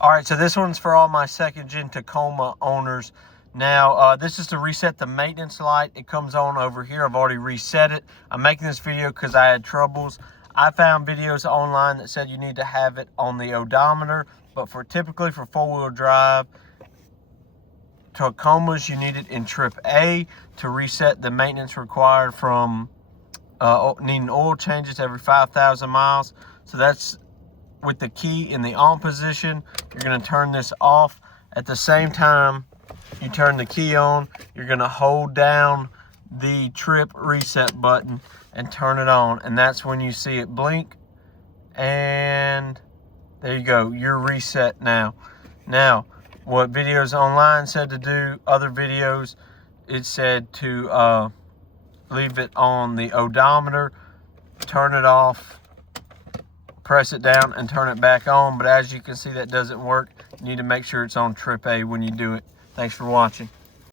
All right, so this one's for all my second gen Tacoma owners. Now, this is to reset the maintenance light. It comes on over here. I've already reset it. I'm making this video because I had troubles. I found videos online that said you need to have it on the odometer, but typically for four-wheel drive Tacomas, you need it in trip A to reset the maintenance required from needing oil changes every 5,000 miles. So that's with the key in the on position. You're going to turn this off. At the same time you turn the key on, you're going to hold down the trip reset button and turn it on, and that's when you see it blink, and there you go, you're reset now. Now, what videos online said to do, other videos it said to leave it on the odometer, turn it off, press it down and turn it back on. But as you can see, that doesn't work. You need to make sure it's on trip A when you do it. Thanks for watching.